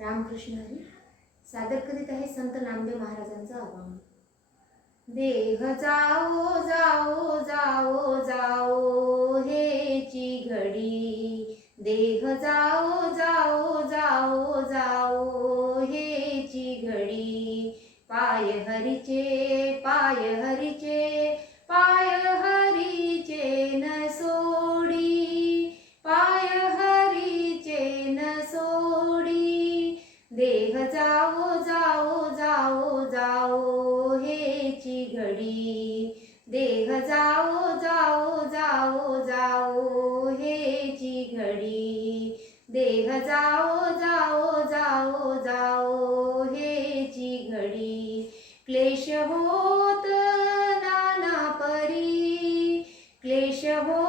रामकृष्ण हरी सादर करीत आहे संत नामदेव महाराजांचा अभंग देह जाओ जाओ जाओ जाओ हेची घडी. देह जाओ जाओ जाओ जाओ हेची घडी. पाय हरीचे पाय हरीचे देह जाओ जाओ जाओ जाओ हेची घडी देह जाओ जाओ जाओ जाओ हेची घडी देह जाओ जाओ जाओ जाओ हेची घडी क्लेश होत नाना परी. क्लेश होत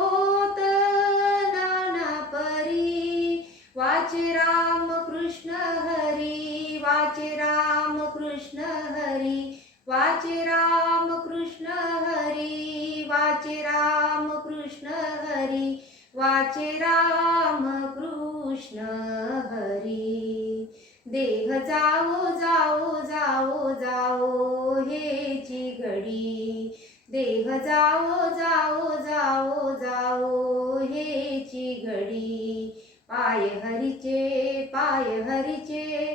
वाचे राम कृष्ण हरी वाचे राम कृष्ण हरी वाचे राम कृष्ण हरी वाचे राम कृष्ण हरी वाचे राम कृष्ण हरी. देह जाओ जाओ जाओ जाओ हेची घडी. देह जाओ जाओ जाओ जाओ हेची घडी. पाय हरीचे पाय हरीचे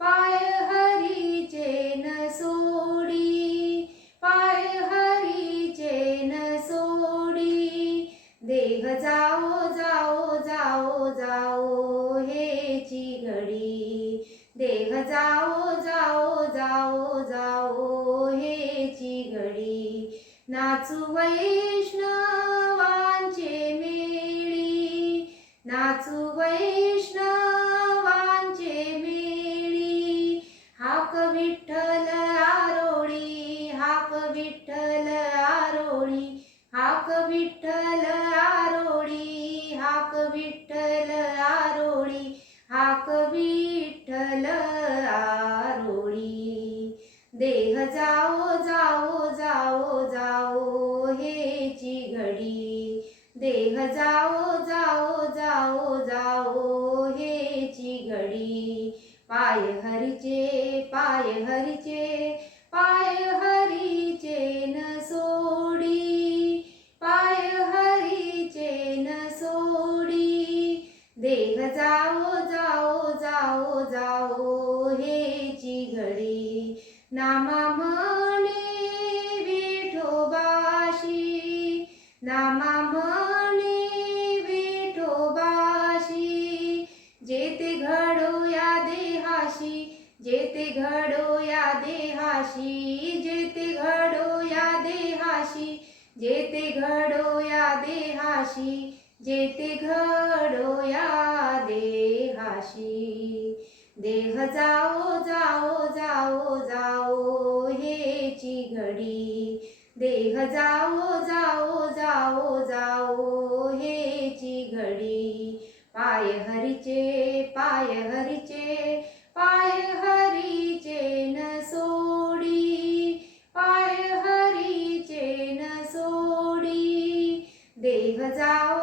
पाय हरीचे न सोडी पाय हरीचे न सोडी. देह जाओ जाओ जाओ जाओ हेची घडी देह जाओ जाओ जाओ जाओ हेची घडी नाचू वैष्णव वाचू वैष्णवांचे मेळी. हाक विठ्ठल आरोळी हाक विठ्ठल आरोळी. हाक विठ्ठल आरोळी हाक विठ्ठल आरोळी. हाक विठ्ठल आरोळी. देह जाओ जाओ जाओ जाओ हेची घडी. देह जाओ पाय हरीचे पाय हरीचे पाय हरीचे न सोडी पाय हरीचे न सोडी. देह जाओ जाओ जाओ जाओ हेची घडी नामा जेते घडो या देहाशी जेते घडो या देहाशी जेते घडो या देहाशी जेते घडो या देहाशी. देह जाओ जाओ जाओ जाओ हेची घडी. देह जाओ जाओ जाओ जाओ हेची घडी. पाय हरीचे पाय हरीचे जाओ